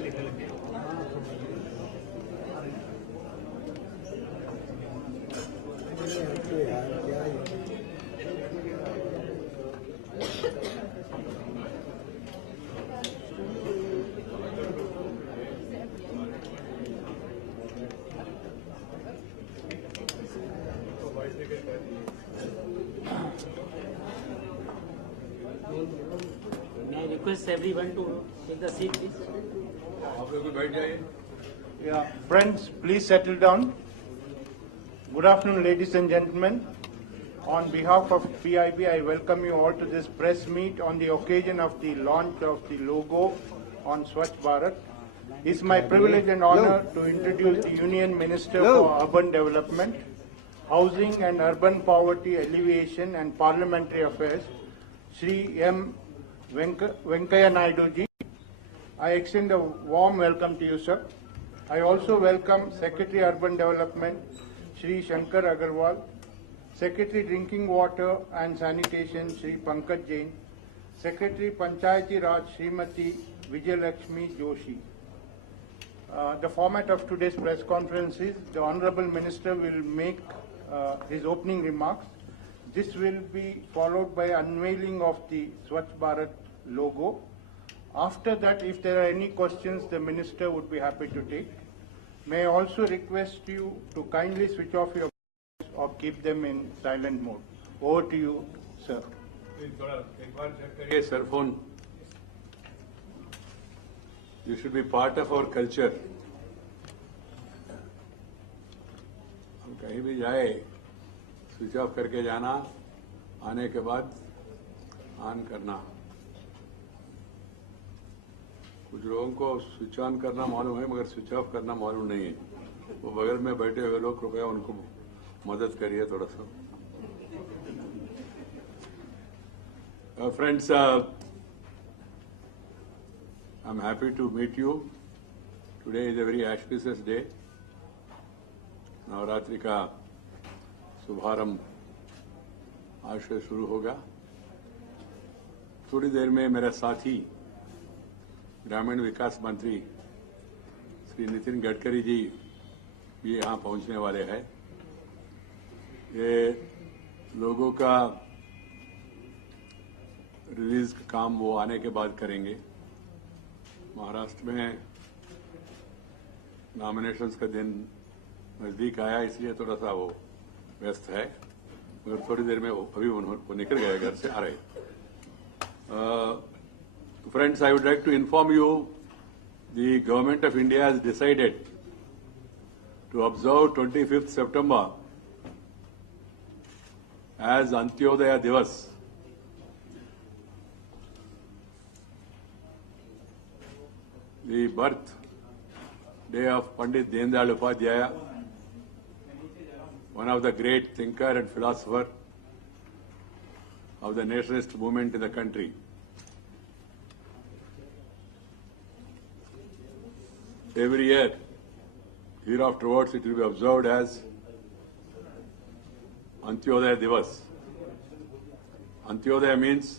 May I request everyone to take the seat, please? आप लोग भी बैठ जाइए. Yeah, friends, please settle down. Good afternoon, ladies and gentlemen. On behalf of PIB, I welcome you all to this press meet on the occasion of the launch of the logo on Swachh Bharat. It's my privilege and honor to introduce the Union Minister for Urban Development, Housing and Urban Poverty Alleviation and Parliamentary Affairs, Shri M. Venkaiah Naidu ji. I extend a warm welcome to you, sir. I also welcome Secretary Urban Development, Shri Shankar Agarwal, Secretary Drinking Water and Sanitation, Shri Pankaj Jain, Secretary Panchayati Raj, Srimati Vijayalakshmi Joshi. The format of today's press conference is the Honorable Minister will make his opening remarks. This will be followed by unveiling of the Swachh Bharat logo. After that, if there are any questions, the Minister would be happy to take. May I also request you to kindly switch off your phones or keep them in silent mode. Over to you, sir. थोड़ा एक बार check करिए cell phone. You should be part of our culture. हम कहीं भी जाए switch off करके जाना, आने के बाद ऑन करना. कुछ लोगों को स्विच ऑन करना मालूम है मगर स्विच ऑफ करना मालूम नहीं है. वो बगल में बैठे हुए लोग कृपया उनको मदद करिए थोड़ा सा. Friends, I'm happy to meet you. Today is a very auspicious day. Navratri का शुभारंभ आज से शुरू होगा. थोड़ी देर में मेरा साथी ग्रामीण विकास मंत्री श्री नितिन गडकरी जी भी यहाँ पहुंचने वाले हैं. ये लोगों का रिलीज का काम वो आने के बाद करेंगे. महाराष्ट्र में नॉमिनेशंस का दिन नजदीक आया इसलिए थोड़ा सा वो व्यस्त है मगर थोड़ी देर में अभी वो निकल गए घर से आ रहे. Friends, I would like to inform you the Government of India has decided to observe 25th September as Antyodaya Divas. The birth day of Pandit Deen Dayal Upadhyaya, one of the great thinker and philosopher of the nationalist movement in the country. Every year, hereafterwards, it will be observed as Antyodaya Divas. Antyodaya means,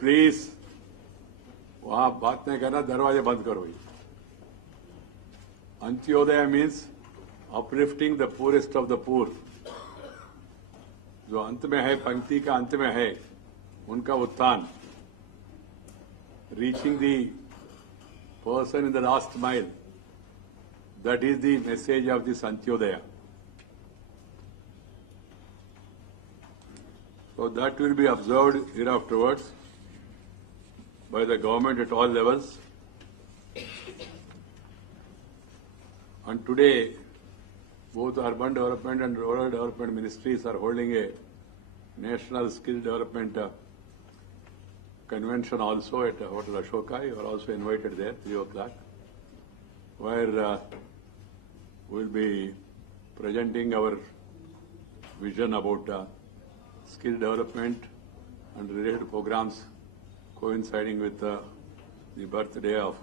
please, वहां बात नहीं करना, दरवाजे बंद करो. Antyodaya means uplifting the poorest of the poor. जो अंत में है, पंक्ति का अंत में है, उनका उत्थान. Reaching the person in the last mile. That is the message of this Antyodaya. So that will be observed hereafterwards by the government at all levels. And today, both urban development and rural development ministries are holding a national skill development convention also at Hotel Ashoka. You are also invited there, 3 o'clock, where we'll be presenting our vision about skill development and related programs coinciding with the birthday of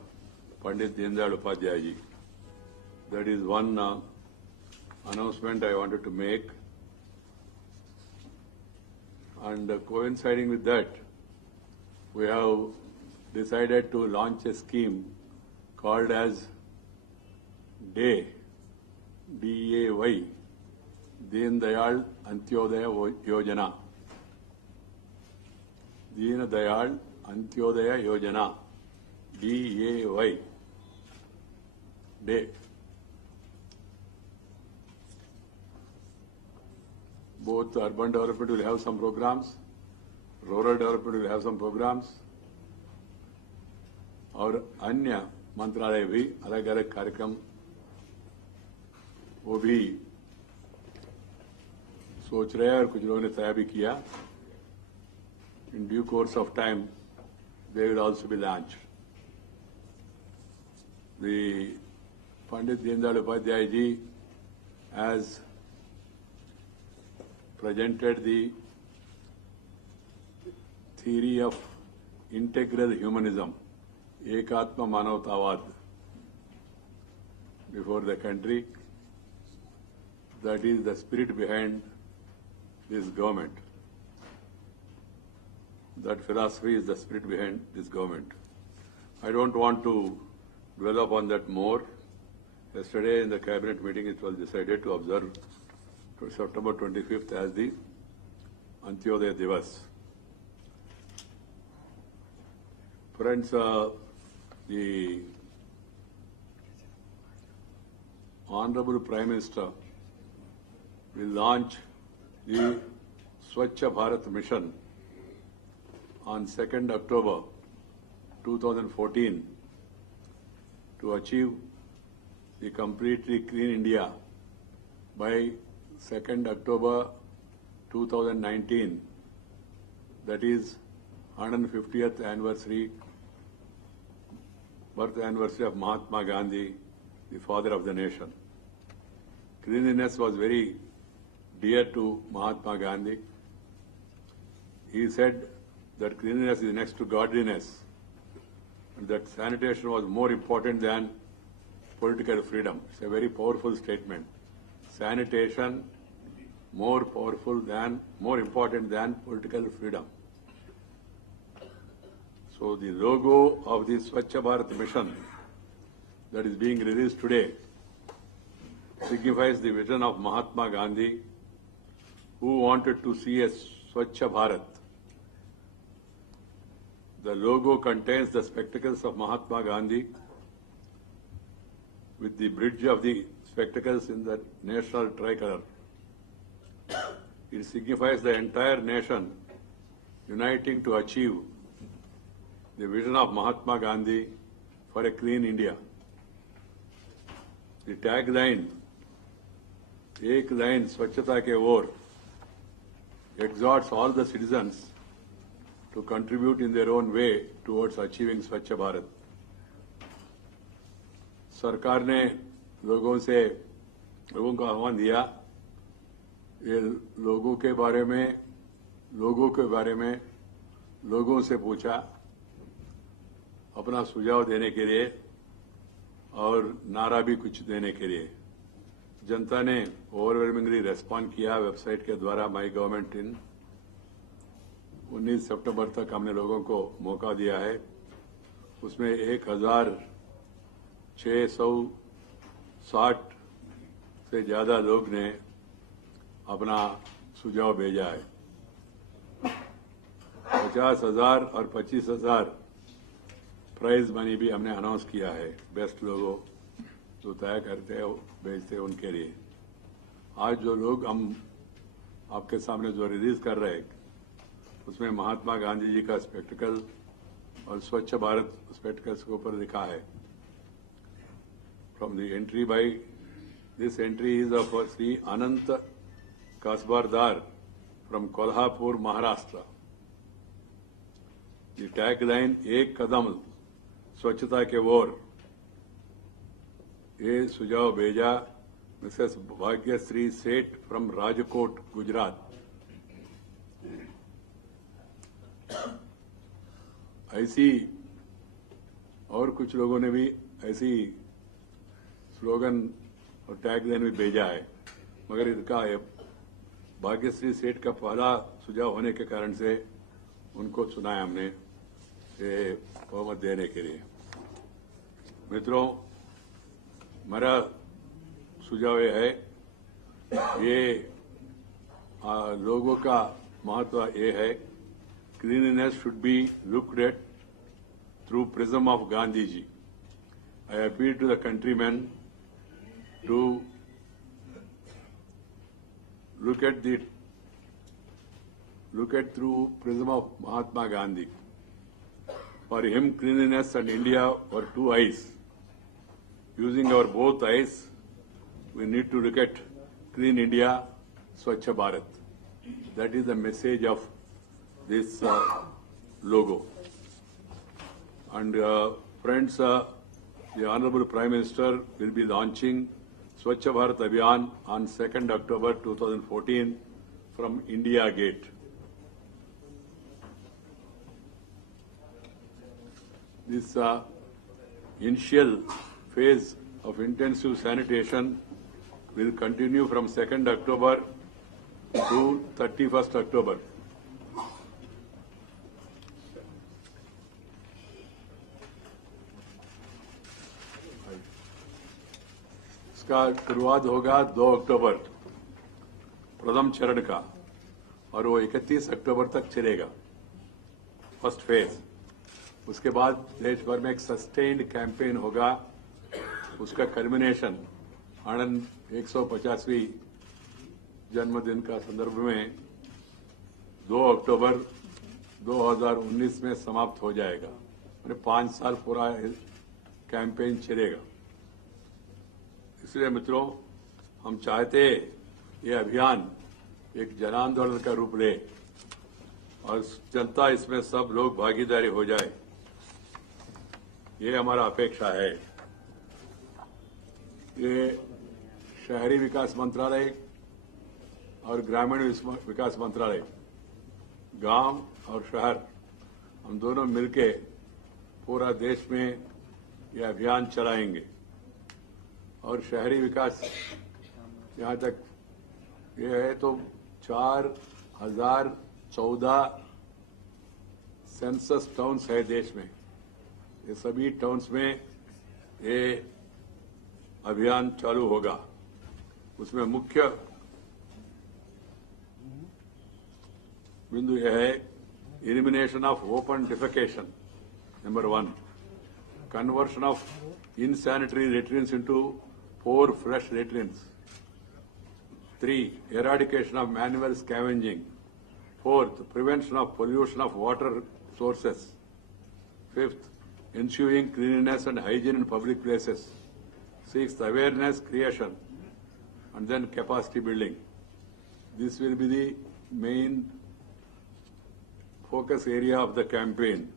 Pandit Deen Dayal Upadhyaya ji. That is one announcement I wanted to make. And coinciding with that, we have decided to launch a scheme called as DAY, D-A-Y, Deen Dayal Antyodaya Yojana. Deen Dayal Antyodaya Yojana, D-A-Y, DAY. Both urban development will have some programs, rural development will have some programs, और अन्य मंत्रालय भी अलग अलग कार्यक्रम वो भी सोच रहे हैं और कुछ लोगों ने तय भी किया. In due course of time, they will also be launched. The Pandit Deendayal Upadhyaya ji has presented the theory of integral humanism, Ekatma Manavtavad, before the country. That is the spirit behind this government. That philosophy is the spirit behind this government. I don't want to dwell upon that more. Yesterday in the cabinet meeting it was decided to observe September 25th as the Antyodaya Divas. Friends, the Honorable Prime Minister will launch the Swachh Bharat Mission on 2nd October 2014 to achieve the completely clean India by 2nd October 2019, that is 150th anniversary, birth anniversary of Mahatma Gandhi, the father of the nation. Cleanliness was very dear to Mahatma Gandhi. He said that cleanliness is next to godliness, and that sanitation was more important than political freedom. It's a very powerful statement. Sanitation more important than political freedom. So the logo of the Swachh Bharat mission that is being released today signifies the vision of Mahatma Gandhi, who wanted to see a Swachh Bharat. The logo contains the spectacles of Mahatma Gandhi with the bridge of the spectacles in the national tricolor. It signifies the entire nation uniting to achieve the vision of Mahatma Gandhi for a clean India. The tagline, Ek line Swachhata ke or, exhorts all the citizens to contribute in their own way towards achieving Swachh Bharat. सरकार ने लोगों को आह्वान दिया, ये लोगों के बारे में लोगों से पूछा अपना सुझाव देने के लिए और नारा भी कुछ देने के लिए. जनता ने ओवरवेलमिंगली रेस्पॉन्ड किया वेबसाइट के द्वारा माई गवर्नमेंट इन. 19 सितंबर तक हमने लोगों को मौका दिया है. उसमें 1660 से ज्यादा लोग ने अपना सुझाव भेजा है. 50,000 और 25,000 प्राइज मनी भी हमने अनाउंस किया है. बेस्ट लोगों जो तय करते हैं भेजते हैं उनके लिए. आज जो लोग हम आपके सामने जो रिलीज कर रहे हैं उसमें महात्मा गांधी जी का स्पेक्टिकल और स्वच्छ भारत स्पेक्टिकल्स के ऊपर लिखा है. From the entry by this entry is of Shri Anant Kasbardar from Kolhapur Maharashtra. The tagline एक कदम स्वच्छता के ओर. ये सुझाव भेजा मिसेस भाग्यश्री सेठ फ्रॉम राजकोट गुजरात. ऐसी और कुछ लोगों ने भी ऐसी स्लोगन और टैगलाइन भी भेजा है, मगर इनका भाग्यश्री सेठ का पहला सुझाव होने के कारण से उनको सुना है हमने. ये बहुमत देने के लिए। मित्रों, मेरा सुझाव ये है, ये लोगों का महत्व ये है, cleanliness should be looked at through prism of Gandhi ji. I appeal to the countrymen to look at through prism of Mahatma Gandhi. For him, cleanliness and India were two eyes. Using our both eyes, we need to look at Clean India, Swachh Bharat. That is the message of this logo. And friends, the Honorable Prime Minister will be launching Swachh Bharat Abhiyan on 2nd October 2014 from India Gate. This initial phase of intensive sanitation will continue from 2nd October to 31st October. इसका शुरुआत होगा 2 अक्टूबर प्रथम चरण का और वो 31 अक्टूबर तक चलेगा, फर्स्ट फेज। उसके बाद देश भर में एक सस्टेन्ड कैंपेन होगा। उसका कल्मिनेशन 150वीं जन्मदिन का संदर्भ में 2 अक्टूबर 2019 में समाप्त हो जाएगा। 5 साल पूरा कैंपेन चलेगा। इसलिए मित्रों, हम चाहते ये अभियान एक जन आंदोलन का रूप ले और जनता इसमें सब लोग भागीदारी हो जाए, ये हमारा अपेक्षा है। ये शहरी विकास मंत्रालय और ग्रामीण विकास मंत्रालय, गांव और शहर, हम दोनों मिलके पूरा देश में ये अभियान चलाएंगे। और शहरी विकास यहाँ तक ये है तो 4014 सेंसस टाउन्स है देश में। ये सभी टाउन्स में ये अभियान चालू होगा। उसमें मुख्य बिंदु यह है, elimination of open defecation, number 1, conversion of insanitary latrines into 4 fresh latrines. 3, eradication of manual scavenging. 4th, prevention of pollution of water sources. 5th, ensuring cleanliness and hygiene in public places. 6th, awareness creation, and then capacity building. This will be the main focus area of the campaign.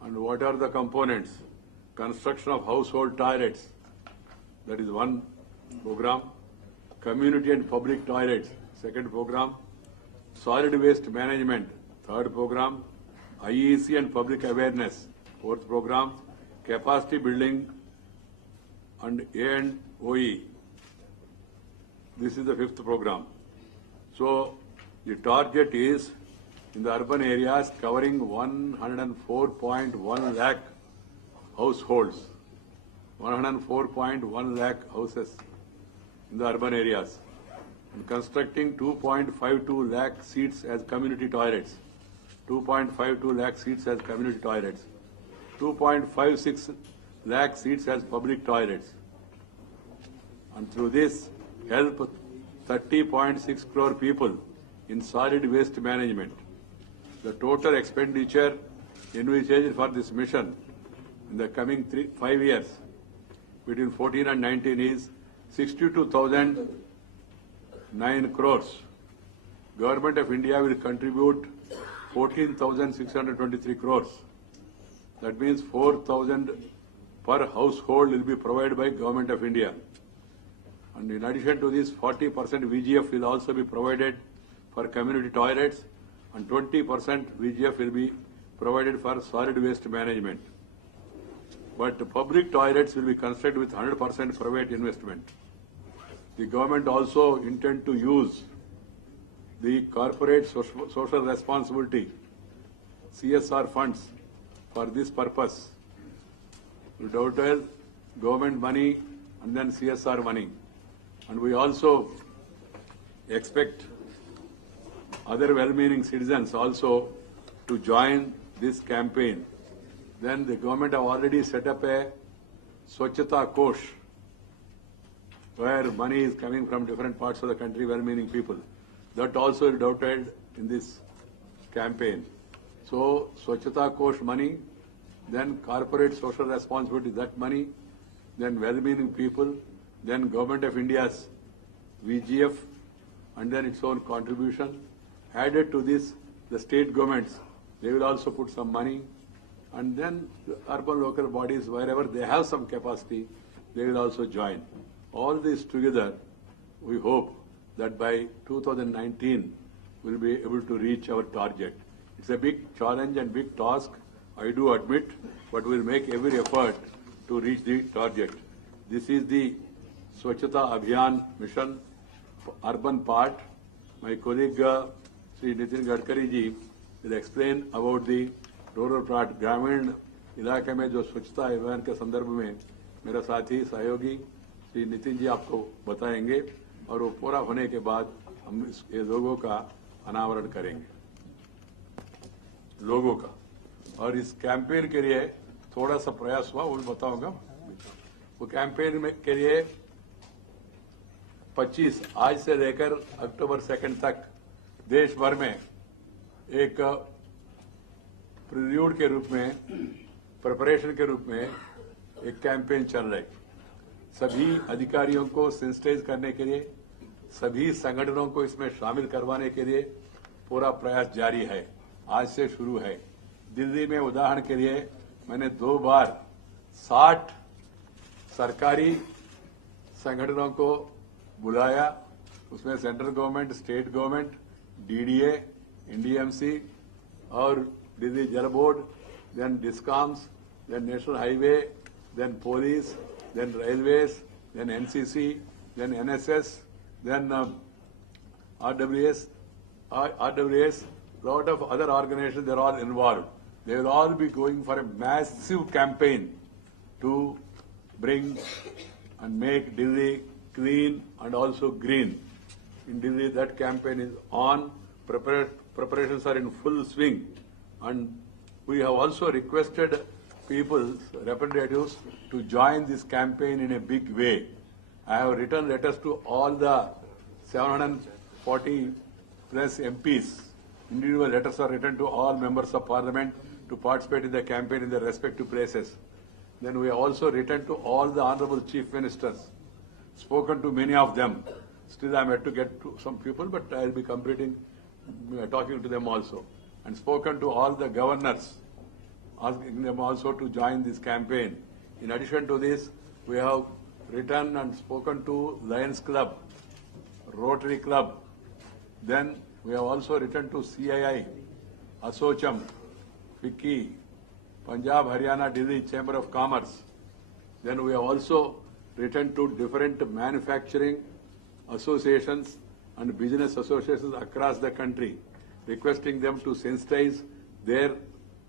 And what are the components? Construction of household toilets, that is one program. Community and public toilets, second program. Solid waste management, third program. IEC and public awareness, fourth program. Capacity building and A&OE, this is the fifth program. So the target is in the urban areas covering 104.1 lakh households, 104.1 lakh houses in the urban areas, and constructing 2.52 lakh seats as community toilets, 2.52 lakh seats as community toilets, 2.56 lakh seats as public toilets, and through this help 30.6 crore people in solid waste management. The total expenditure envisaged for this mission in the coming 5 years between 14 and 19 is 62,009 crores. Government of India will contribute 14,623 crores. That means 4,000 per household will be provided by Government of India. And in addition to this, 40% VGF will also be provided for community toilets, and 20% VGF will be provided for solid waste management. But public toilets will be constructed with 100% private investment. The government also intend to use the corporate social responsibility, CSR funds, for this purpose. We donated government money and then CSR money. And we also expect other well-meaning citizens also to join this campaign. Then the government have already set up a Swachhata Kosh, where money is coming from different parts of the country, well-meaning people. That also is donated in this campaign. So Swachhata Kosh money, then corporate social responsibility, that money, then well-meaning people, then Government of India's VGF, and then its own contribution. Added to this, the state governments, they will also put some money, and then the urban local bodies, wherever they have some capacity, they will also join. All this together, we hope that by 2019, we'll be able to reach our target. It's a big challenge and big task, I do admit, but we'll make every effort to reach the target. This is the Swachhata Abhiyan mission, urban part. My colleague, Sri Nitin Gadkari ji, will explain about the rural part, ग्रामीण इलाके में जो स्वच्छता अभियान के संदर्भ में मेरा साथी सहयोगी श्री नितिन जी आपको बताएंगे, और वो पूरा होने के बाद हम ये लोगों का अनावरण करेंगे, लोगों का। और इस कैंपेन के लिए थोड़ा सा प्रयास हुआ, वो बताऊंगा। वो कैंपेन में के लिए 25 आज से लेकर अक्टूबर 2 तक देश भर में एक प्रिल्यूड के रूप में, प्रिपरेशन के रूप में एक कैंपेन चल रहा है। सभी अधिकारियों को सेंसिटाइज करने के लिए, सभी संगठनों को इसमें शामिल करवाने के लिए पूरा प्रयास जारी है। आज से शुरू है। दिल्ली में उदाहरण के लिए मैंने 2 बार 60 सरकारी संगठनों को बुलाया, उसमें central government, state government, DDA, NDMC और Delhi Jal Board, then DISCOMs, then National Highway, then Police, then Railways, then NCC, then NSS, then RWS, lot of other organizations, they're all involved. They will all be going for a massive campaign to bring and make Delhi clean and also green. In Delhi, that campaign is on. Preparations are in full swing. And we have also requested people's representatives to join this campaign in a big way. I have written letters to all the 740 plus MPs. Individual letters are written to all members of parliament to participate in the campaign in their respective places. Then we have also written to all the honorable chief ministers, spoken to many of them. Still I am yet to get to some people, but I will be talking to them also. And spoken to all the governors, asking them also to join this campaign. In addition to this, we have written and spoken to Lions Club, Rotary Club. Then we have also written to CII, ASOCHAM, FICCI, Punjab, Haryana, Delhi Chamber of Commerce. Then we have also written to different manufacturing associations and business associations across the country, requesting them to sensitize their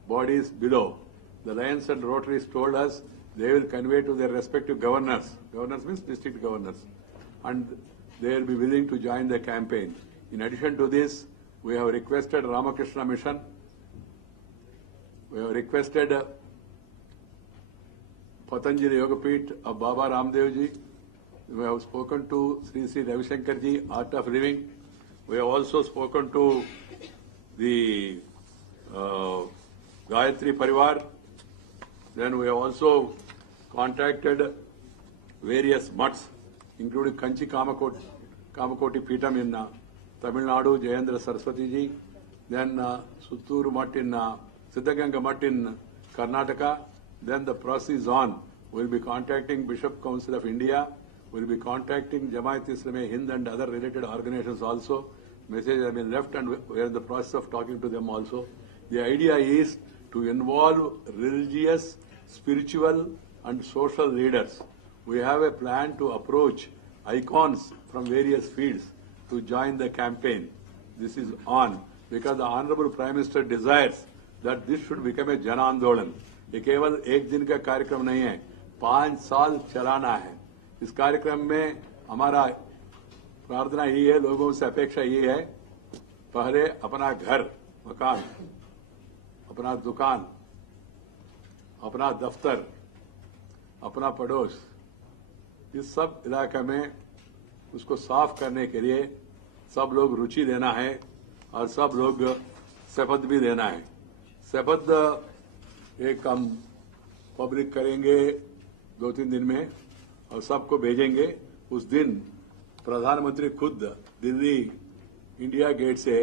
bodies below. The Lions and Rotaries told us they will convey to their respective governors. Governors means district governors. And they will be willing to join the campaign. In addition to this, we have requested Ramakrishna Mission. We have requested Patanjali Yogapeeth of Baba Ramdev ji. We have spoken to Sri Sri Ravi Shankar ji, Art of Living. We have also spoken to the Gayatri Parivar. Then we have also contacted various mutts, including Kanchi Kamakoti Peetam in Tamil Nadu, Jayendra Saraswati ji. Then Sutturu Mutt in Siddhaganga Mutt in Karnataka. Then the process is on. We will be contacting Bishop Council of India. We will be contacting Jamaat-e-Islami Hind and other related organizations also. Message has been left and we are in the process of talking to them also. The idea is to involve religious, spiritual and social leaders. We have a plan to approach icons from various fields to join the campaign. This is on because the Honorable Prime Minister desires that this should become a जन आंदोलन। ये केवल एक दिन का कार्यक्रम नहीं है, 5 साल चलाना है। इस कार्यक्रम में हमारा प्रार्थना यही है, लोगों से अपेक्षा यही है, पहले अपना घर, मकान, अपना दुकान, अपना दफ्तर, अपना पड़ोस, इस सब इलाके में उसको साफ करने के लिए सब लोग रुचि लेना है और सब लोग शपथ भी लेना है। शपथ एक हम पब्लिक करेंगे 2-3 दिन में और सबको भेजेंगे। उस दिन प्रधानमंत्री खुद दिल्ली इंडिया गेट से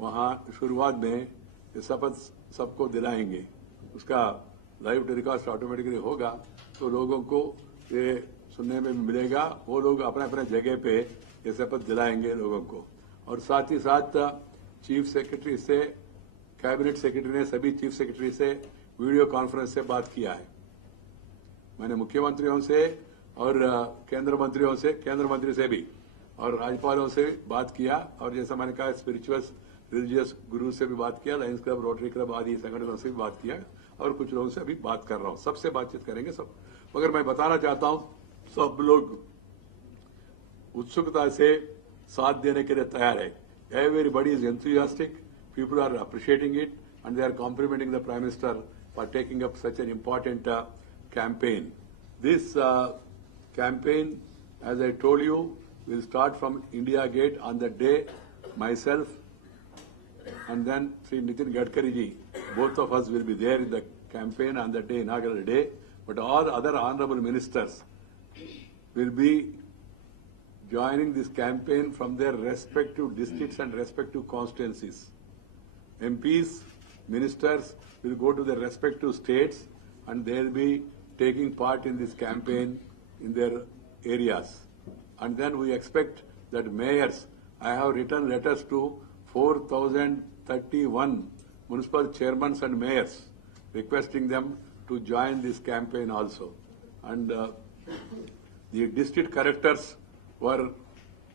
वहां शुरुआत में ये शपथ सबको दिलाएंगे। उसका लाइव टेलीकास्ट ऑटोमेटिकली होगा तो लोगों को ये सुनने में मिलेगा। वो लोग अपने अपने जगह पे ये शपथ दिलाएंगे लोगों को। और साथ ही साथ चीफ सेक्रेटरी से, कैबिनेट सेक्रेटरी ने सभी चीफ सेक्रेटरी से वीडियो कॉन्फ्रेंस से बात किया है। मैंने मुख्यमंत्रियों से और केंद्र मंत्रियों से, केंद्र मंत्री से भी और राज्यपालों से बात किया और जैसा मैंने कहा स्पिरिचुअल रिलीजियस गुरु से भी बात किया, लायंस क्लब, रोटरी क्लब आदि संगठनों से भी बात किया और कुछ लोगों से अभी बात कर रहा हूं। सबसे बातचीत करेंगे सब। मगर मैं बताना चाहता हूं सब लोग उत्सुकता से साथ देने के लिए तैयार है। Everybody is enthusiastic. People are appreciating it, and they are complimenting the Prime Minister for taking up such an important campaign. This campaign, as I told you, will start from India Gate on the day myself and then Sri Nitin Gadkari ji, both of us will be there in the campaign on the day, inaugural day, but all other honorable ministers will be joining this campaign from their respective districts and respective constituencies. MPs, ministers will go to their respective states and they will be taking part in this campaign in their areas. And then we expect that mayors, I have written letters to 4,031 municipal chairmen and mayors requesting them to join this campaign also. And the district collectors were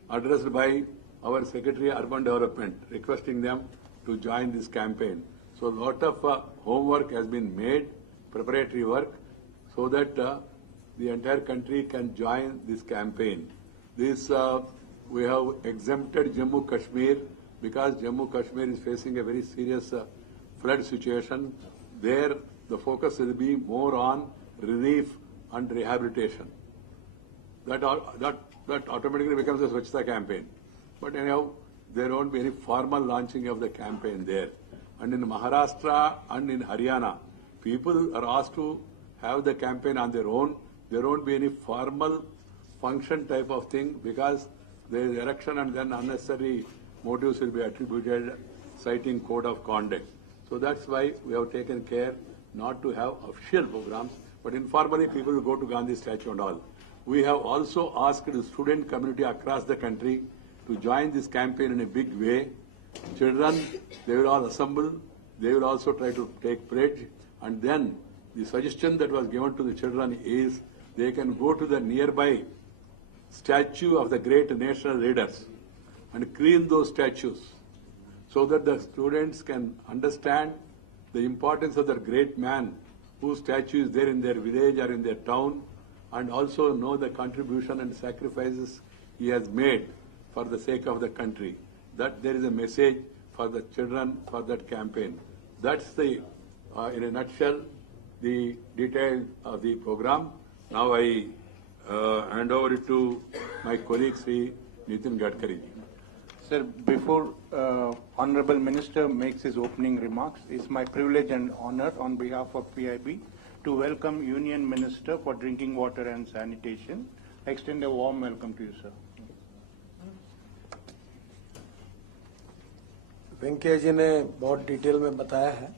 addressed by our Secretary Urban Development, requesting them to join this campaign. So a lot of homework has been made, preparatory work, so that the entire country can join this campaign. This we have exempted Jammu Kashmir because Jammu Kashmir is facing a very serious flood situation. There the focus will be more on relief and rehabilitation. That automatically becomes a Swachhta campaign. But anyhow, there won't be any formal launching of the campaign there. And in Maharashtra and in Haryana, people are asked to have the campaign on their own. There won't be any formal function type of thing because there is election and then unnecessary motives will be attributed, citing code of conduct. So that's why we have taken care not to have official programs, but informally people will go to Gandhi statue and all. We have also asked the student community across the country to join this campaign in a big way. Children, they will all assemble. They will also try to take pledge. And then the suggestion that was given to the children is they can go to the nearby statue of the great national leaders and clean those statues so that the students can understand the importance of the great man whose statue is there in their village or in their town, and also know the contribution and sacrifices he has made for the sake of the country. That there is a message for the children for that campaign. That's the, in a nutshell, the detail of the program. Now I hand over it to my colleague, Sri Nitin Gadkari. Sir, before Honorable Minister makes his opening remarks, it's my privilege and honor on behalf of PIB to welcome Union Minister for Drinking Water and Sanitation. I extend a warm welcome to you, sir. Venkaiah जी ने बहुत डिटेल में बताया है,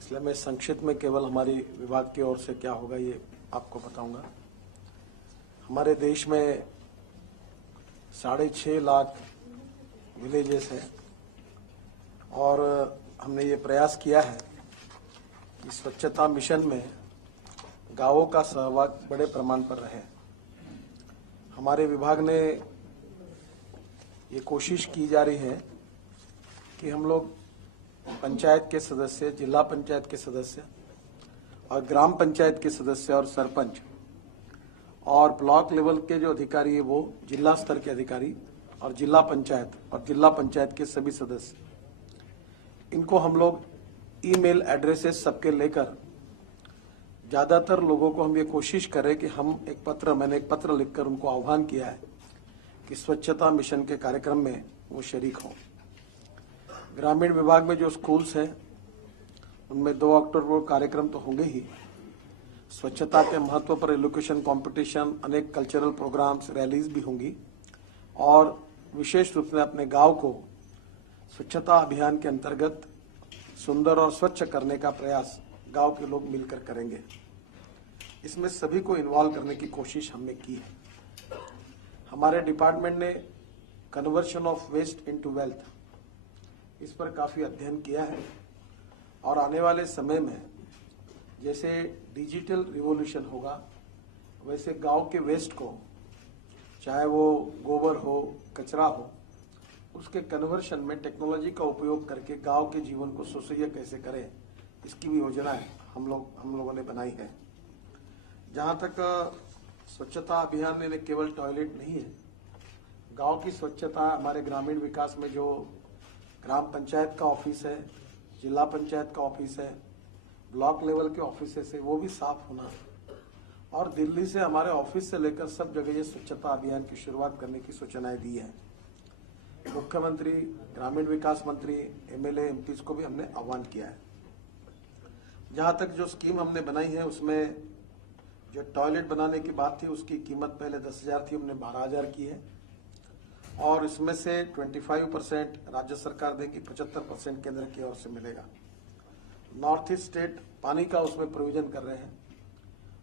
इसलिए मैं संक्षिप्त में केवल हमारी विभाग की ओर से क्या होगा ये आपको बताऊंगा। हमारे देश में 6.5 लाख विलेजेस हैं और हमने ये प्रयास किया है कि स्वच्छता मिशन में गांवों का सहभाग बड़े प्रमाण पर रहे। हमारे विभाग ने ये कोशिश की जा रही है कि हम लोग पंचायत के सदस्य, जिला पंचायत के सदस्य और ग्राम पंचायत के सदस्य और सरपंच और ब्लॉक लेवल के जो अधिकारी है वो जिला स्तर के अधिकारी और जिला पंचायत के सभी सदस्य, इनको हम लोग ईमेल एड्रेसेस सबके लेकर ज्यादातर लोगों को हम ये कोशिश करें कि मैंने एक पत्र लिखकर उनको आह्वान किया है कि स्वच्छता मिशन के कार्यक्रम में वो शरीक हों। ग्रामीण विभाग में जो स्कूल्स हैं उनमें 2 अक्टूबर को कार्यक्रम तो होंगे ही। स्वच्छता के महत्व पर एजुकेशन कंपटीशन, अनेक कल्चरल प्रोग्राम्स, रैलीज भी होंगी और विशेष रूप से अपने गांव को स्वच्छता अभियान के अंतर्गत सुंदर और स्वच्छ करने का प्रयास गांव के लोग मिलकर करेंगे। इसमें सभी को इन्वॉल्व करने की कोशिश हमने की है। हमारे डिपार्टमेंट ने conversion of waste into wealth, इस पर काफी अध्ययन किया है और आने वाले समय में जैसे डिजिटल रिवॉल्यूशन होगा वैसे गांव के वेस्ट को, चाहे वो गोबर हो, कचरा हो, उसके कन्वर्शन में टेक्नोलॉजी का उपयोग करके गांव के जीवन को सुसह्य कैसे करें, इसकी भी योजना हम लोगों ने बनाई है। जहां तक स्वच्छता अभियान में केवल टॉयलेट नहीं है, गांव की स्वच्छता हमारे ग्रामीण विकास में जो ग्राम पंचायत का ऑफिस है, जिला पंचायत का ऑफिस है, ब्लॉक लेवल के ऑफिस है, वो भी साफ होना और दिल्ली से हमारे ऑफिस से लेकर सब जगह ये स्वच्छता अभियान की शुरुआत करने की सूचनाएं दी है। मुख्यमंत्री, ग्रामीण विकास मंत्री, एमएलए, एमपी को भी हमने आह्वान किया है। जहां तक जो स्कीम हमने बनाई है उसमें जो टॉयलेट बनाने की बात थी उसकी कीमत पहले 10,000 थी, हमने 12,000 की है और इसमें से 25% राज्य सरकार देगी, 75% केंद्र की ओर से मिलेगा। नॉर्थ ईस्ट स्टेट पानी का उसमें प्रोविजन कर रहे हैं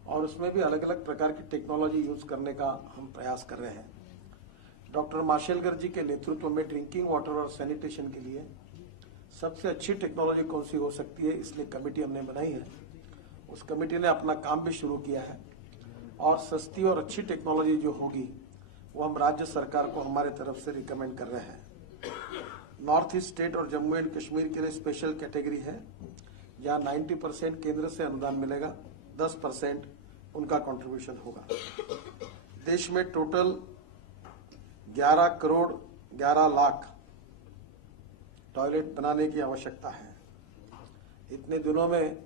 और उसमें भी अलग अलग प्रकार की टेक्नोलॉजी यूज करने का हम प्रयास कर रहे हैं। डॉक्टर माशेलकर जी के नेतृत्व में ड्रिंकिंग वाटर और सैनिटेशन के लिए सबसे अच्छी टेक्नोलॉजी कौन सी हो सकती है, इसलिए कमेटी हमने बनाई है। उस कमेटी ने अपना काम भी शुरू किया है और सस्ती और अच्छी टेक्नोलॉजी जो होगी वो हम राज्य सरकार को हमारे तरफ से रिकमेंड कर रहे हैं। नॉर्थ ईस्ट स्टेट और जम्मू एंड कश्मीर के लिए स्पेशल कैटेगरी है जहां 90% केंद्र से अनुदान मिलेगा, 10% उनका कंट्रीब्यूशन होगा। देश में टोटल 11 करोड़ 11 लाख टॉयलेट बनाने की आवश्यकता है। इतने दिनों में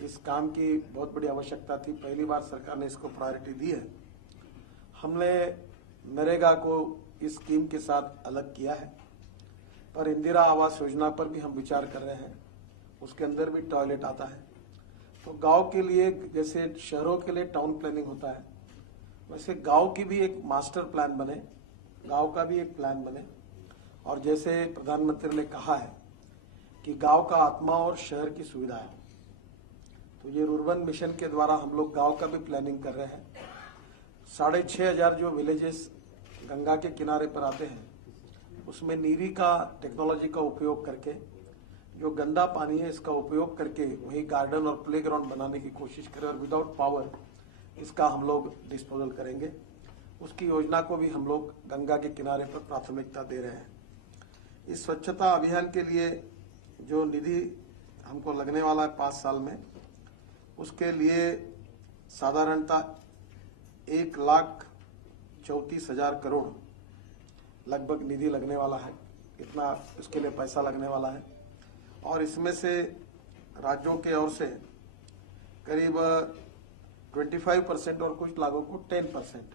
इस काम की बहुत बड़ी आवश्यकता थी, पहली बार सरकार ने इसको प्रायोरिटी दी है। हमने नरेगा को इस स्कीम के साथ अलग किया है, पर इंदिरा आवास योजना पर भी हम विचार कर रहे हैं, उसके अंदर भी टॉयलेट आता है। तो गांव के लिए जैसे शहरों के लिए टाउन प्लानिंग होता है वैसे गांव की भी एक मास्टर प्लान बने, गांव का भी एक प्लान बने और जैसे प्रधानमंत्री ने कहा है कि गांव का आत्मा और शहर की सुविधा है, तो ये रुर्बन मिशन के द्वारा हम लोग गांव का भी प्लानिंग कर रहे हैं। 6,500 जो विलेजेस गंगा के किनारे पर आते हैं उसमें नीरी का टेक्नोलॉजी का उपयोग करके जो गंदा पानी है इसका उपयोग करके वही गार्डन और प्लेग्राउंड बनाने की कोशिश करें और विदाउट पावर इसका हम लोग डिस्पोजल करेंगे। उसकी योजना को भी हम लोग गंगा के किनारे पर प्राथमिकता दे रहे हैं। इस स्वच्छता अभियान के लिए जो निधि हमको लगने वाला है 5 साल में, उसके लिए साधारणतः 1,34,000 करोड़ लगभग निधि लगने वाला है, इतना इसके लिए पैसा लगने वाला है और इसमें से राज्यों के ओर से करीब 25% और कुछ लागों को 10%,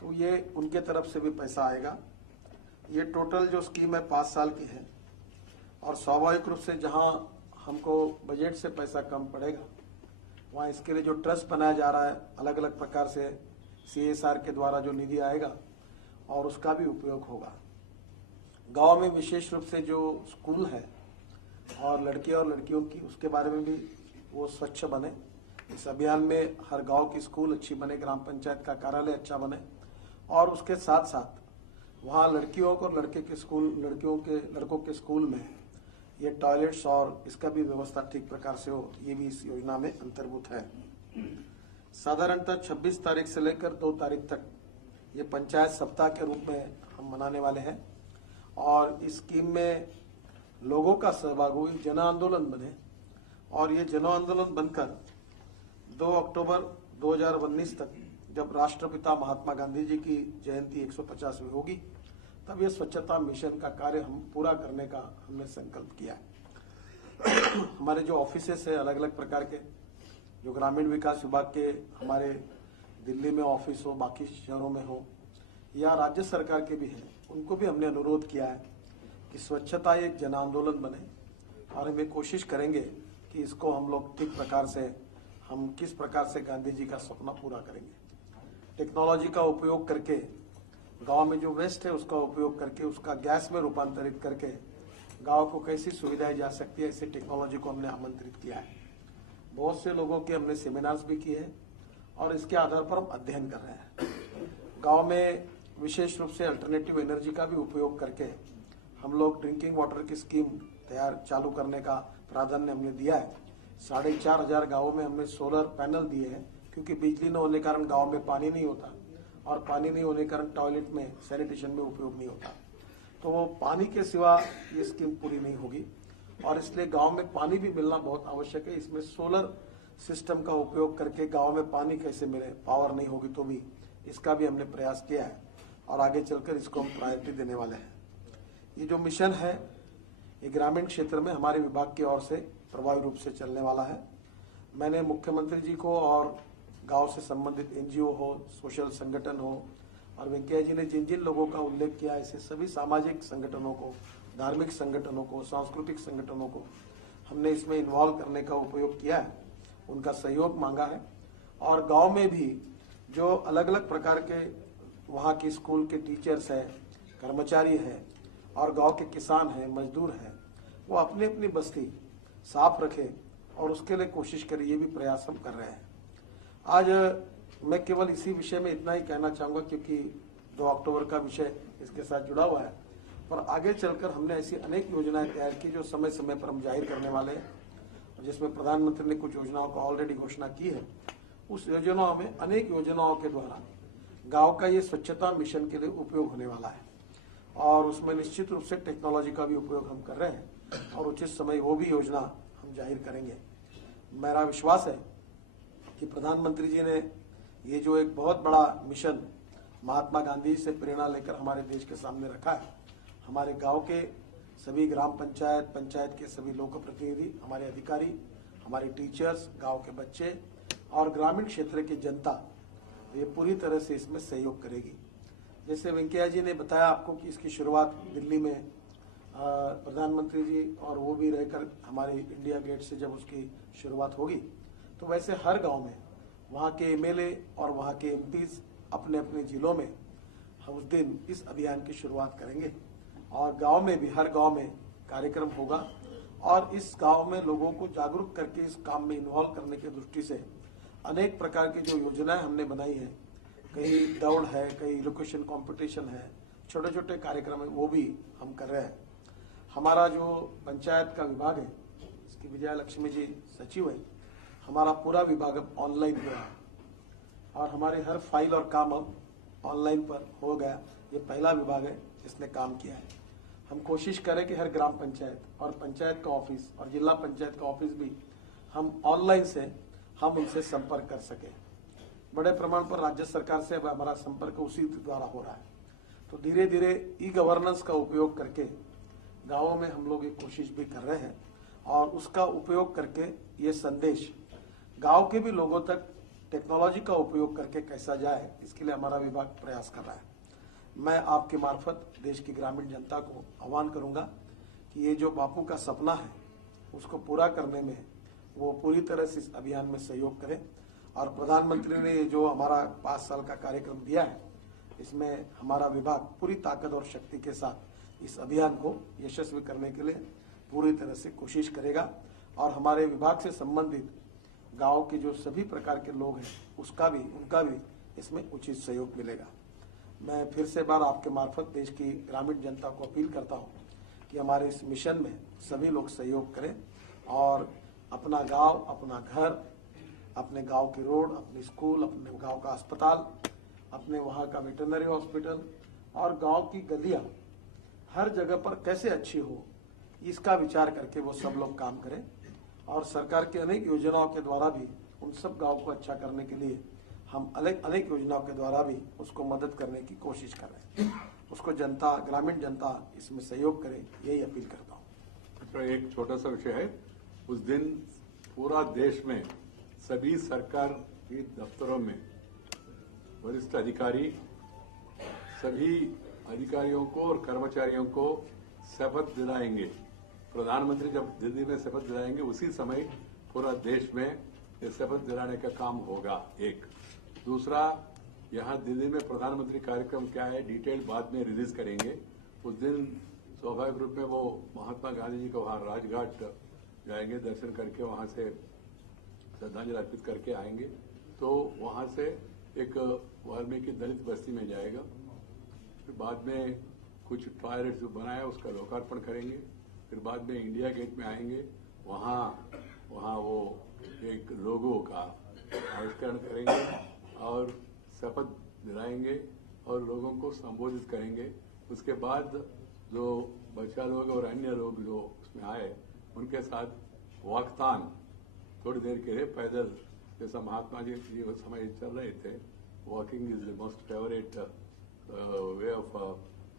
तो ये उनके तरफ से भी पैसा आएगा। ये टोटल जो स्कीम है 5 साल की है और स्वाभाविक रूप से जहां हमको बजट से पैसा कम पड़ेगा वहां इसके लिए जो ट्रस्ट बनाया जा रहा है अलग अलग प्रकार से CSR के द्वारा जो निधि आएगा और उसका भी उपयोग होगा। गांव में विशेष रूप से जो स्कूल है और लड़के और लड़कियों की, उसके बारे में भी वो स्वच्छ बने। इस अभियान में हर गांव की स्कूल अच्छी बने, ग्राम पंचायत का कार्यालय अच्छा बने और उसके साथ साथ वहाँ लड़कियों को लड़के के स्कूल, लड़कों के स्कूल में ये टॉयलेट्स और इसका भी व्यवस्था ठीक प्रकार से हो, ये भी इस योजना में अंतर्भूत है। साधारणतः 26 तारीख से लेकर 2 तारीख तक ये पंचायत सप्ताह के रूप में हम मनाने वाले हैं और इस स्कीम में लोगों का सहभाग हो, जन आंदोलन बने और ये जन आंदोलन बनकर 2 अक्टूबर 2019 तक जब राष्ट्रपिता महात्मा गांधी जी की जयंती 150वीं होगी तब ये स्वच्छता मिशन का कार्य हम पूरा करने का हमने संकल्प किया है। हमारे जो ऑफिसेस है अलग अलग प्रकार के, जो ग्रामीण विकास विभाग के हमारे दिल्ली में ऑफिस हो, बाकी शहरों में हो या राज्य सरकार के भी हैं, उनको भी हमने अनुरोध किया है कि स्वच्छता एक जन आंदोलन बने और हम ये कोशिश करेंगे कि इसको हम लोग ठीक प्रकार से हम किस प्रकार से गांधी जी का सपना पूरा करेंगे। टेक्नोलॉजी का उपयोग करके गांव में जो वेस्ट है उसका उपयोग करके उसका गैस में रूपांतरित करके गांव को कैसी सुविधाएं जा सकती है, ऐसे टेक्नोलॉजी को हमने आमंत्रित किया है। बहुत से लोगों के हमने सेमिनार्स भी किए हैं और इसके आधार पर हम अध्ययन कर रहे हैं। गांव में विशेष रूप से अल्टरनेटिव एनर्जी का भी उपयोग करके हम लोग ड्रिंकिंग वाटर की स्कीम चालू करने का प्राधान्य हमने दिया है। 4,500 गाँवों में हमने सोलर पैनल दिए हैं, क्योंकि बिजली न होने के कारण गाँव में पानी नहीं होता और पानी नहीं होने के कारण टॉयलेट में सैनिटेशन में उपयोग नहीं होता, तो वो पानी के सिवा ये स्कीम पूरी नहीं होगी और इसलिए गांव में पानी भी मिलना बहुत आवश्यक है। इसमें सोलर सिस्टम का उपयोग करके गांव में पानी कैसे मिले, पावर नहीं होगी तो भी, इसका भी हमने प्रयास किया है और आगे चलकर इसको हम प्रायोरिटी देने वाले हैं। ये जो मिशन है ये ग्रामीण क्षेत्र में हमारे विभाग की ओर से प्रभावी रूप से चलने वाला है। मैंने मुख्यमंत्री जी को और गांव से संबंधित एनजीओ हो, सोशल संगठन हो और वेंकैया जी ने जिन जिन लोगों का उल्लेख किया, ऐसे सभी सामाजिक संगठनों को, धार्मिक संगठनों को, सांस्कृतिक संगठनों को हमने इसमें इन्वॉल्व करने का उपयोग किया है, उनका सहयोग मांगा है। और गांव में भी जो अलग अलग प्रकार के वहाँ के स्कूल के टीचर्स हैं, कर्मचारी हैं और गांव के किसान हैं, मजदूर हैं, वो अपनी अपनी बस्ती साफ रखें और उसके लिए कोशिश करें, ये भी प्रयास हम कर रहे हैं। आज मैं केवल इसी विषय में इतना ही कहना चाहूँगा क्योंकि 2 अक्टूबर का विषय इसके साथ जुड़ा हुआ है, पर आगे चलकर हमने ऐसी अनेक योजनाएं तैयार की जो समय समय पर हम जाहिर करने वाले हैं, जिसमें प्रधानमंत्री ने कुछ योजनाओं का ऑलरेडी घोषणा की है। उस योजनाओं में अनेक योजनाओं के द्वारा गांव का ये स्वच्छता मिशन के लिए उपयोग होने वाला है और उसमें निश्चित रूप से टेक्नोलॉजी का भी उपयोग हम कर रहे हैं और उचित समय वो भी योजना हम जाहिर करेंगे। मेरा विश्वास है कि प्रधानमंत्री जी ने ये जो एक बहुत बड़ा मिशन महात्मा गांधी से प्रेरणा लेकर हमारे देश के सामने रखा है, हमारे गांव के सभी ग्राम पंचायत, पंचायत के सभी लोक प्रतिनिधि, हमारे अधिकारी, हमारे टीचर्स, गांव के बच्चे और ग्रामीण क्षेत्र की जनता ये पूरी तरह से इसमें सहयोग करेगी। जैसे वेंकैया जी ने बताया आपको कि इसकी शुरुआत दिल्ली में प्रधानमंत्री जी और वो भी रहकर हमारे इंडिया गेट से जब उसकी शुरुआत होगी, तो वैसे हर गांव में वहाँ के एमएलए और वहाँ के एमपीज अपने अपने जिलों में हम उस दिन इस अभियान की शुरुआत करेंगे और गांव में भी, हर गांव में कार्यक्रम होगा और इस गांव में लोगों को जागरूक करके इस काम में इन्वॉल्व करने की दृष्टि से अनेक प्रकार की जो योजनाएं हमने बनाई है, कहीं दौड़ है, कहीं इलोक्यूशन कंपटीशन है, छोटे छोटे कार्यक्रम है, वो भी हम कर रहे हैं। हमारा जो पंचायत का विभाग है, इसकी विजया लक्ष्मी जी सचिव है, हमारा पूरा विभाग अब ऑनलाइन हुआ है और हमारे हर फाइल और काम अब ऑनलाइन पर हो गया। ये पहला विभाग है जिसने काम किया है। हम कोशिश करें कि हर ग्राम पंचायत और पंचायत का ऑफिस और जिला पंचायत का ऑफिस भी हम ऑनलाइन से हम उनसे संपर्क कर सके। बड़े प्रमाण पर राज्य सरकार से अब हमारा संपर्क उसी द्वारा हो रहा है। तो धीरे धीरे ई गवर्नेंस का उपयोग करके गांवों में हम लोग एक कोशिश भी कर रहे हैं और उसका उपयोग करके ये संदेश गांव के भी लोगों तक टेक्नोलॉजी का उपयोग करके कैसा जाए, इसके लिए हमारा विभाग प्रयास कर रहा है। मैं आपके मार्फत देश की ग्रामीण जनता को आह्वान करूंगा कि ये जो बापू का सपना है उसको पूरा करने में वो पूरी तरह से इस अभियान में सहयोग करें और प्रधानमंत्री ने जो हमारा 5 साल का कार्यक्रम दिया है, इसमें हमारा विभाग पूरी ताकत और शक्ति के साथ इस अभियान को यशस्वी करने के लिए पूरी तरह से कोशिश करेगा और हमारे विभाग से संबंधित गांव के जो सभी प्रकार के लोग हैं उनका भी इसमें उचित सहयोग मिलेगा। मैं फिर से बार आपके मार्फत देश की ग्रामीण जनता को अपील करता हूं कि हमारे इस मिशन में सभी लोग सहयोग करें और अपना गांव, अपना घर, अपने गांव की रोड, अपने स्कूल, अपने गांव का अस्पताल, अपने वहाँ का वेटरनरी हॉस्पिटल और गांव की गलियां हर जगह पर कैसे अच्छी हो, इसका विचार करके वो सब लोग काम करें और सरकार की अनेक योजनाओं के द्वारा भी उन सब गाँव को अच्छा करने के लिए हम अनेक योजनाओं के द्वारा भी उसको मदद करने की कोशिश कर रहे हैं। उसको जनता, ग्रामीण जनता इसमें सहयोग करे, यही अपील करता हूँ। तो एक छोटा सा विषय है, उस दिन पूरा देश में सभी सरकार के दफ्तरों में वरिष्ठ अधिकारी सभी अधिकारियों को और कर्मचारियों को शपथ दिलाएंगे। प्रधानमंत्री जब दिल्ली में शपथ दिलाएंगे उसी समय पूरा देश में ये शपथ दिलाने का काम होगा। एक दूसरा, यहाँ दिल्ली में प्रधानमंत्री कार्यक्रम क्या है डिटेल बाद में रिलीज करेंगे। उस दिन स्वाभाविक रूप में वो महात्मा गांधी जी को वहाँ राजघाट जाएंगे, दर्शन करके वहाँ से श्रद्धांजलि अर्पित करके आएंगे। तो वहाँ से एक वाल्मीकि दलित बस्ती में जाएगा, फिर बाद में कुछ टॉयलेट जो बनाया उसका लोकार्पण करेंगे, फिर बाद में इंडिया गेट में आएंगे, वहाँ वो एक लोगो का आविष्करण करेंगे और शपथ दिलाएंगे और लोगों को संबोधित करेंगे। उसके बाद जो बच्चा लोग और अन्य लोग जो उसमें आए उनके साथ वॉकथॉन थोड़ी देर के लिए पैदल, जैसा महात्मा जी उस समय चल रहे थे, walking is the most favourite way of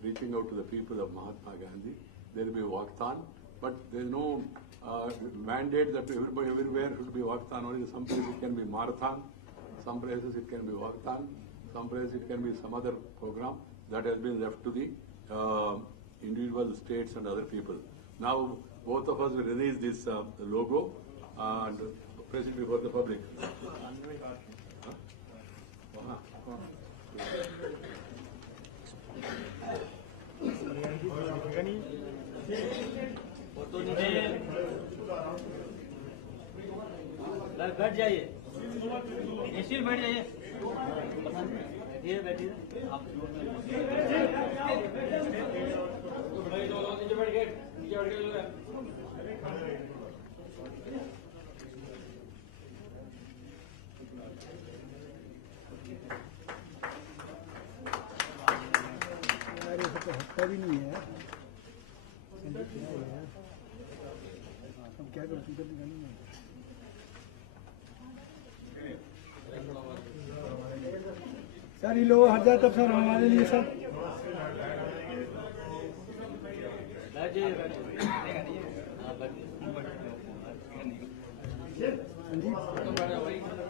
reaching out to the people of Mahatma Gandhi. There will be walkathon, but there is no mandate that everywhere should be walkathon. Only some places it can be marathon, some places it can be walkathon, some places it can be some other program that has been left to the individual states and other people. Now both of us will release this logo and press it before the public. बैठ जाइए, एसी बैठ जाइए, ये बैठिए आप। नीचे बैठ गए। हफ्ता भी नहीं है, क्या करो, टिकट निकालनी है। सर ये लोग हट जाए तब सर हमारे लिए सब संदीप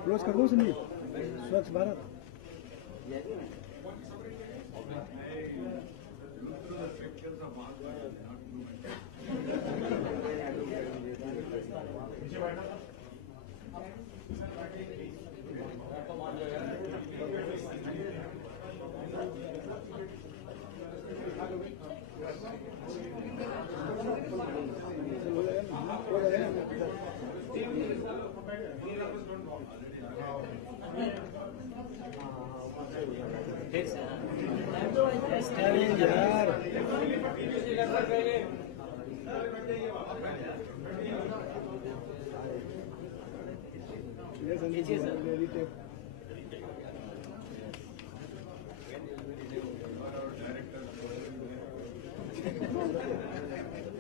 क्लोज कर दो। संदीप, स्वच्छ Bharat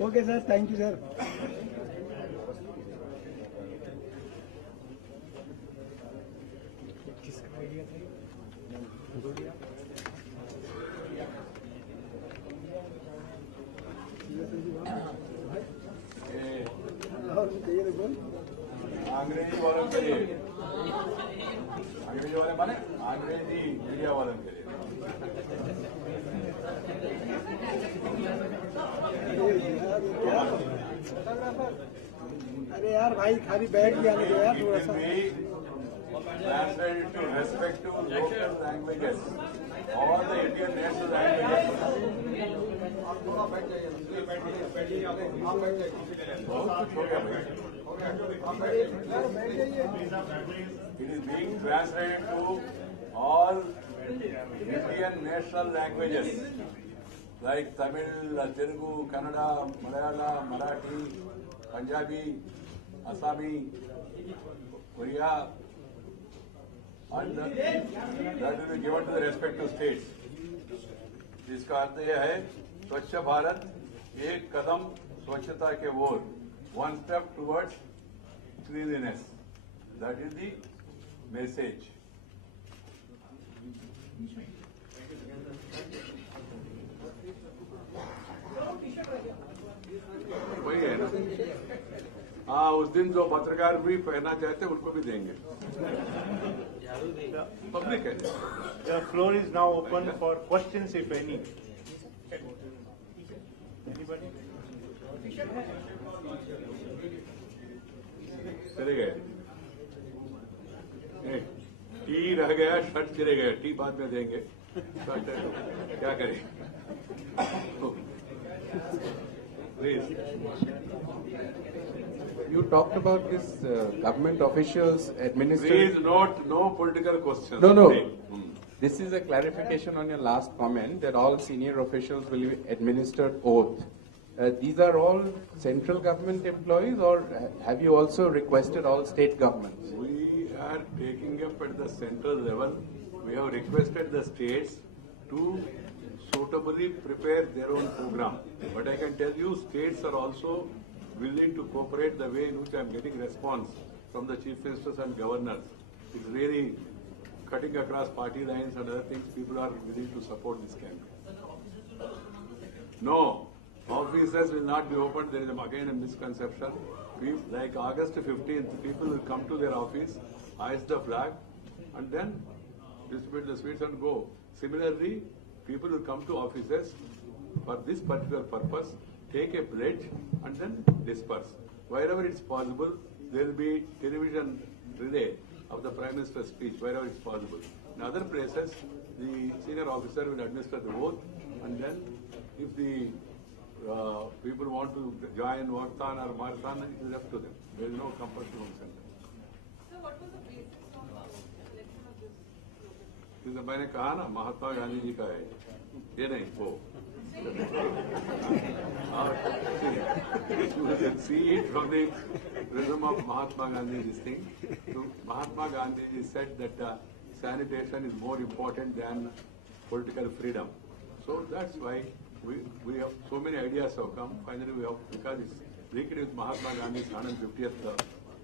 okay sir, thank you sir. अंग्रेजी वालों के लिए, अंग्रेजी वाले माने अंग्रेजी मीडिया वालों के लिए। अरे यार भाई, खाली बैठ गया मुझे यार थोड़ा सा। Translated to respective local languages, all the Indian national languages. बहुत हो गया भाई। It is being translated to all Indian national languages like Tamil, Telugu, Kannada, Malayalam, Marathi, Punjabi, Assami, Oriya, and that will be given to the respective states. जिसका अर्थ यह है स्वच्छ भारत एक कदम स्वच्छता के ओर, one step towards cleanliness. That is the message. वही है ना? हाँ, उस दिन जो पत्रकार भी पहनना चाहते हैं उनको भी देंगे। पब्लिक है। The floor is now open for questions, if any. Anybody? चले गए। टी रह गया, शर्ट चले गए। टी बाद में देंगे, शर्ट क्या करें? Please. You talked about this government officials administering. Please note, no political questions. No, no. today. This is a clarification on your last comment that all senior officials will be administered oath. These are all central government employees, or have you also requested all state governments? We are taking up at the central level. We have requested the states to suitably prepare their own program. But I can tell you, states are also willing to cooperate the way in which I am getting response from the chief ministers and governors. It's really cutting across party lines and other things. People are willing to support this campaign. No, offices will not be opened. There is again a misconception. Like August 15th, people will come to their office, hoist the flag, and then distribute the sweets and go. Similarly, people will come to offices for this particular purpose, take a pledge, and then disperse. Wherever it's possible, there will be television relay of the Prime Minister's speech, wherever it's possible. In other places, the senior officer will administer the oath, and then if the people want to join Vaktan or Marthan, it is up to them. There is no compulsion on center. So what was the basis of selection of this slogan? जैसे मैंने कहा ना, महात्मा गांधी जी का है, ये नहीं वो। You can see it from the rhythm of Mahatma Gandhi. This thing, so Mahatma Gandhi said that sanitation is more important than political freedom. So that's why we have so many ideas have come. Finally, we have, because it's linked with Mahatma Gandhi's 150th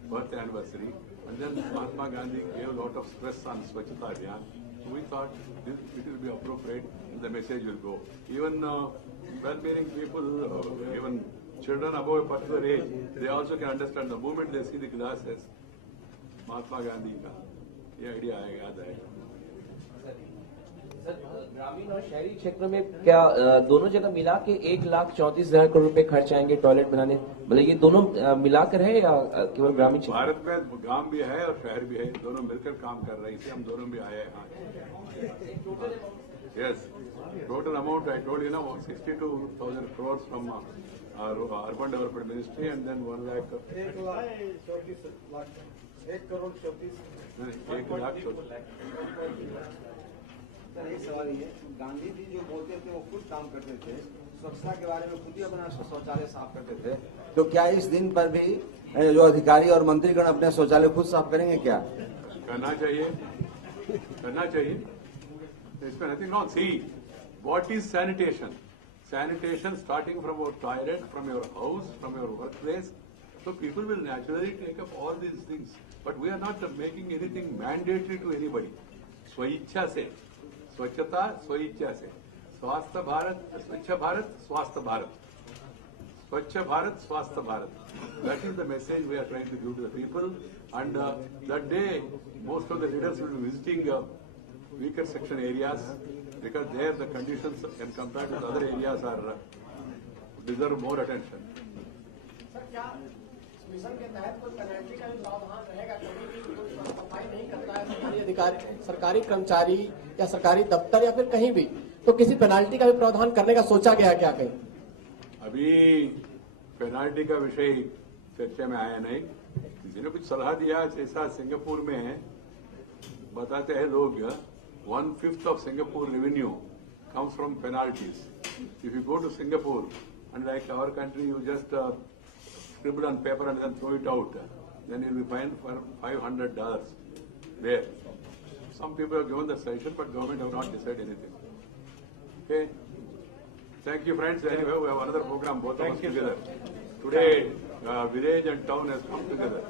birth anniversary, and then Mahatma Gandhi gave a lot of stress on Swachhata Abhiyan. So we thought it will be appropriate and the message will go. Even well-meaning people, even children above a particular age, they also can understand. The moment they see the glasses, Mahatma Gandhi ka, ये idea आएगा, याद आएगा. सर, ग्रामीण और शहरी क्षेत्र में क्या दोनों जगह मिला के 1,34,000 करोड़ रुपए खर्च आएंगे टॉयलेट बनाने, मतलब ये दोनों मिलाकर है या केवल ग्रामीण क्षेत्र? भारत में गांव भी है और शहर भी है, दोनों मिलकर काम कर रहे हैं, इसलिए हम दोनों भी आए हैं. Yes, total amount I told you now 62,000 crores from urban development ministry, and then 1 lakh. 1 करोड़ 1,34,000. सर एक सवाल ये, गांधी जी जो बोलते थे वो खुद काम करते थे, स्वच्छता के बारे में खुद ही अपना शौचालय साफ करते थे, तो क्या इस दिन पर भी जो अधिकारी और मंत्रीगण अपने शौचालय खुद साफ करेंगे क्या? करना चाहिए, करना चाहिए. इसमें nothing wrong. See, what is sanitation? Sanitation starting from your toilet, from your house, from your workplace. So people will naturally take up all these things. But we are not making anything mandatory to anybody. स्वइच्छा से, स्वच्छता स्वइच्छा से. स्वास्थ्य भारत, स्वच्छ भारत, स्वास्थ्य Bharat. Swachh Bharat, Swasth Bharat. That is the message we are trying to give to the people. And that day, most of the leaders will be visiting weaker section areas, because there the conditions when compared with other areas are deserve more attention. Sir, क्या मिशन के तहत कोई पेनल्टी का भी प्रावधान रहेगा? कभी भी कोई सफाई नहीं करता है सरकारी अधिकारी, सरकारी कर्मचारी या सरकारी दफ्तर या फिर कहीं भी, तो किसी पेनल्टी का भी प्रावधान करने का सोचा गया क्या कहीं? अभी पेनाल्टी का विषय चर्चा में आया नहीं. किसी ने कुछ सलाह दिया, जैसा सिंगापुर में बताते हैं लोग, 1/5 of Singapore revenue comes from penalties. If you go to Singapore, and like our country, you just scribble on paper and then throw it out, then you'll be fined for $500 there. Some people have given the suggestion, but government have not decided anything. Okay? Thank you, friends. Anyway, we have another program, both of us together. Today, village and town has come together.